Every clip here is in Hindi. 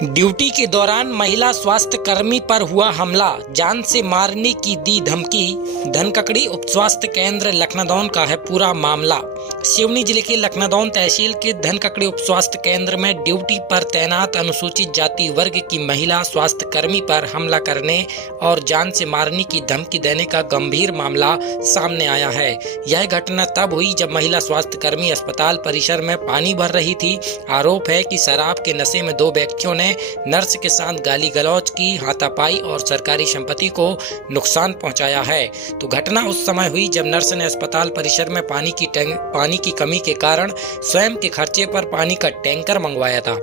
ड्यूटी के दौरान महिला स्वास्थ्य कर्मी पर हुआ हमला, जान से मारने की दी धमकी। धनककड़ी उप स्वास्थ्य केंद्र लखनदौन का है पूरा मामला। सिवनी जिले के लखनदौन तहसील के धनककड़ी उप स्वास्थ्य केंद्र में ड्यूटी पर तैनात अनुसूचित जाति वर्ग की महिला स्वास्थ्य कर्मी पर हमला करने और जान से मारने की धमकी देने का गंभीर मामला सामने आया है। यह घटना तब हुई जब महिला स्वास्थ्य कर्मी अस्पताल परिसर में पानी भर रही थी। आरोप है कि शराब के नशे में दो व्यक्तियों ने नर्स के साथ गाली गलौज की, हाथापाई और सरकारी संपत्ति को नुकसान पहुंचाया है। तो घटना उस समय हुई जब नर्स ने अस्पताल परिसर में पानी की कमी के कारण स्वयं के खर्चे पर पानी का टैंकर मंगवाया था।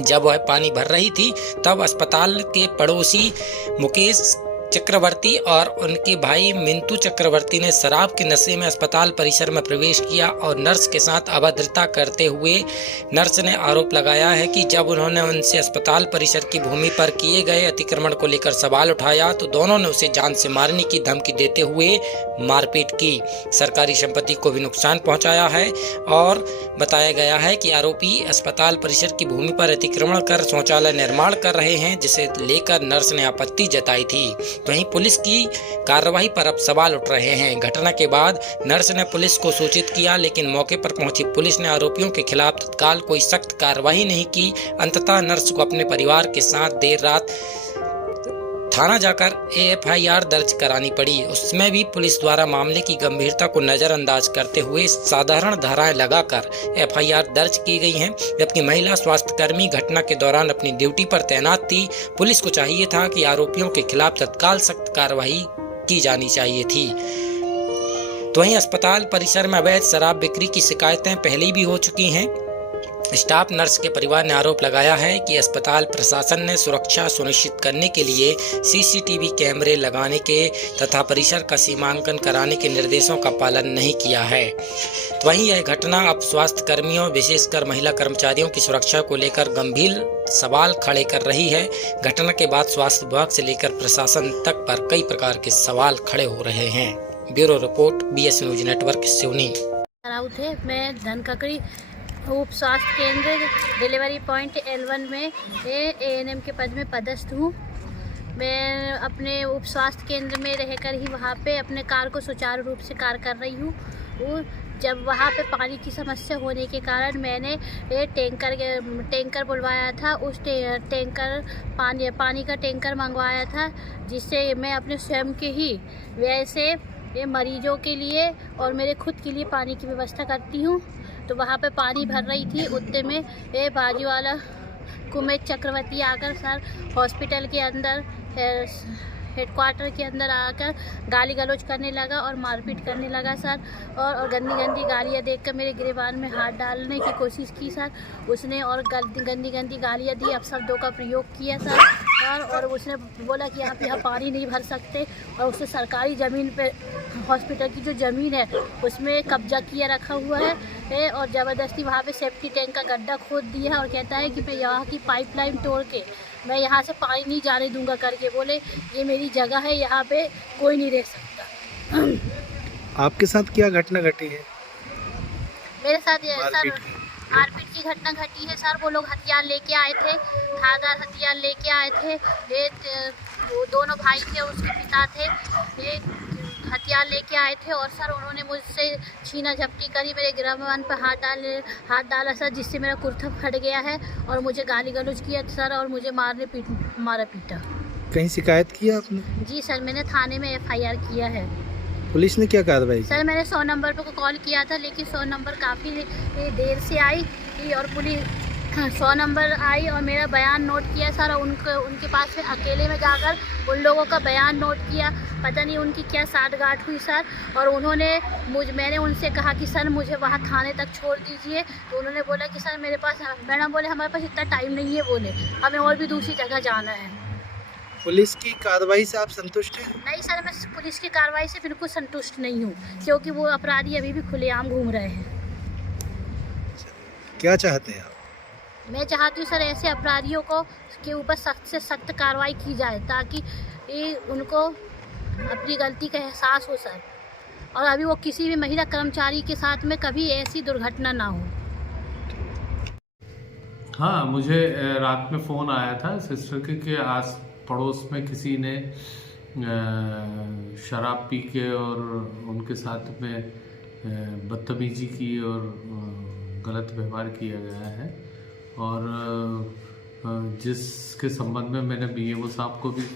जब वह पानी भर रही थी तब अस्पताल के पड़ोसी मुकेश चक्रवर्ती और उनके भाई मिंटू चक्रवर्ती ने शराब के नशे में अस्पताल परिसर में प्रवेश किया और नर्स के साथ अभद्रता करते हुए नर्स ने आरोप लगाया है कि जब उन्होंने उनसे अस्पताल परिसर की भूमि पर किए गए अतिक्रमण को लेकर सवाल उठाया तो दोनों ने उसे जान से मारने की धमकी देते हुए मारपीट की, सरकारी संपत्ति को भी नुकसान पहुंचाया है। और बताया गया है कि आरोपी अस्पताल परिसर की भूमि पर अतिक्रमण कर शौचालय निर्माण कर रहे हैं, जिसे लेकर नर्स ने आपत्ति जताई थी। वहीं पुलिस की कार्रवाई पर अब सवाल उठ रहे हैं। घटना के बाद नर्स ने पुलिस को सूचित किया, लेकिन मौके पर पहुंची पुलिस ने आरोपियों के खिलाफ तत्काल कोई सख्त कार्रवाई नहीं की। अंततः नर्स को अपने परिवार के साथ देर रात थाना जाकर एफआईआर दर्ज करानी पड़ी। उसमें भी पुलिस द्वारा मामले की गंभीरता को नजरअंदाज करते हुए साधारण धाराएं लगाकर एफआईआर दर्ज की गई हैं। जबकि महिला स्वास्थ्य कर्मी घटना के दौरान अपनी ड्यूटी पर तैनात थी। पुलिस को चाहिए था कि आरोपियों के खिलाफ तत्काल सख्त कार्रवाई की जानी चाहिए थी। तो वहीं अस्पताल परिसर में अवैध शराब बिक्री की शिकायतें पहले भी हो चुकी हैं। स्टाफ नर्स के परिवार ने आरोप लगाया है कि अस्पताल प्रशासन ने सुरक्षा सुनिश्चित करने के लिए सीसीटीवी कैमरे लगाने के तथा परिसर का सीमांकन कराने के निर्देशों का पालन नहीं किया है। तो वहीं यह घटना अब स्वास्थ्य कर्मियों, विशेषकर महिला कर्मचारियों की सुरक्षा को लेकर गंभीर सवाल खड़े कर रही है। घटना के बाद स्वास्थ्य विभाग से लेकर प्रशासन तक पर कई प्रकार के सवाल खड़े हो रहे हैं। Bureau report, BS news network, Seoni. मैं धनककड़ी उप स्वास्थ्य केंद्र डिलीवरी पॉइंट L1 में ANM के पद में पदस्थ हूँ। मैं अपने उप स्वास्थ्य केंद्र में रहकर ही वहाँ पे अपने कार्य को सुचारू रूप से कार्य कर रही हूँ। जब वहाँ पे पानी की समस्या होने के कारण मैंने टैंकर बुलवाया था। उस टैंकर पानी का टैंकर मंगवाया था, जिससे मैं अपने स्वयं के ही वैसे मरीजों के लिए और मेरे खुद के लिए पानी की व्यवस्था करती हूँ। तो वहाँ पे पानी भर रही थी, उतने में बाजू वाला कुमेश चक्रवर्ती आकर सर हॉस्पिटल के अंदर हेडक्वार्टर के अंदर आकर गाली गलौज करने लगा और मारपीट करने लगा सर। और गंदी गालियाँ देकर मेरे गिरेबान में हाथ डालने की कोशिश की सर उसने, और गंदी गालियाँ दी, अपशब्दों का प्रयोग किया सर। और उसने बोला कि आप यहाँ पानी नहीं भर सकते, और उसने सरकारी ज़मीन पे हॉस्पिटल की जो ज़मीन है उसमें कब्जा किया रखा हुआ है और ज़बरदस्ती वहाँ पे सेफ्टी टैंक का गड्ढा खोद दिया है और कहता है कि मैं यहाँ की पाइपलाइन तोड़ के मैं यहाँ से पानी नहीं जाने दूंगा करके बोले। ये मेरी जगह है, यहाँ पे कोई नहीं रह सकता। आपके साथ क्या घटना घटी है? मेरे साथ ये सर मारपीट की घटना घटी है सर। वो लोग हथियार लेके आए थे, धारदार हथियार लेके आए थे। वो दोनों भाई थे, उसके पिता थे, ये हथियार लेके आए थे और सर उन्होंने मुझसे छीना झपटी करी, मेरे गिरबान पर हाथ डाला सर, जिससे मेरा कुर्ता फट गया है और मुझे गाली गलौज किया सर और मुझे मारा पीटा। कहीं शिकायत की आपने? जी सर, मैंने थाने में FIR किया है। पुलिस ने क्या कार्रवाई की? सर मैंने 100 नंबर पर कॉल किया था, लेकिन 100 नंबर काफ़ी देर से आई और पुलिस 100 नंबर आई और मेरा बयान नोट किया सर। और उनके पास में अकेले में जाकर उन लोगों का बयान नोट किया। पता नहीं उनकी क्या साठगांठ हुई सर। और मैंने उनसे कहा कि सर मुझे वहाँ थाने तक छोड़ दीजिए। तो उन्होंने बोला कि सर मेरे पास, मैडम बोले हमारे पास इतना टाइम नहीं है, बोले हमें और भी दूसरी जगह जाना है। पुलिस की कार्रवाई से आप संतुष्ट हैं? नहीं सर, मैं पुलिस की कार्रवाई से बिल्कुल संतुष्ट नहीं हूँ, क्योंकि वो अपराधी अभी भी खुलेआम घूम रहे हैं। क्या चाहते हैं आप? मैं चाहती हूँ सर ऐसे अपराधियों के ऊपर सख्त से सख्त कार्रवाई की जाए, ताकि उनको अपनी गलती का एहसास हो सर, और अभी वो किसी भी महिला कर्मचारी के साथ में कभी ऐसी दुर्घटना ना हो। हाँ, मुझे रात में फ़ोन आया था सिस्टर के कि आस पड़ोस में किसी ने शराब पी के और उनके साथ में बदतमीजी की और गलत व्यवहार किया गया है। और जिसके संबंध में मैंने बीएमओ साहब को भी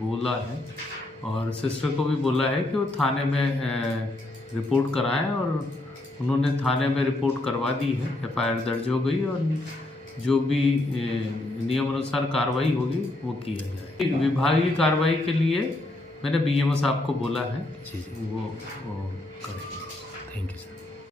बोला है और सिस्टर को भी बोला है कि वो थाने में रिपोर्ट कराएं, और उन्होंने थाने में रिपोर्ट करवा दी है। एफआईआर दर्ज हो गई और जो भी नियम अनुसार कार्रवाई होगी वो किया जाए। विभागीय कार्रवाई के लिए मैंने बीएमओ साहब को बोला है, जी जी, वो करेंगे। Thank you sir.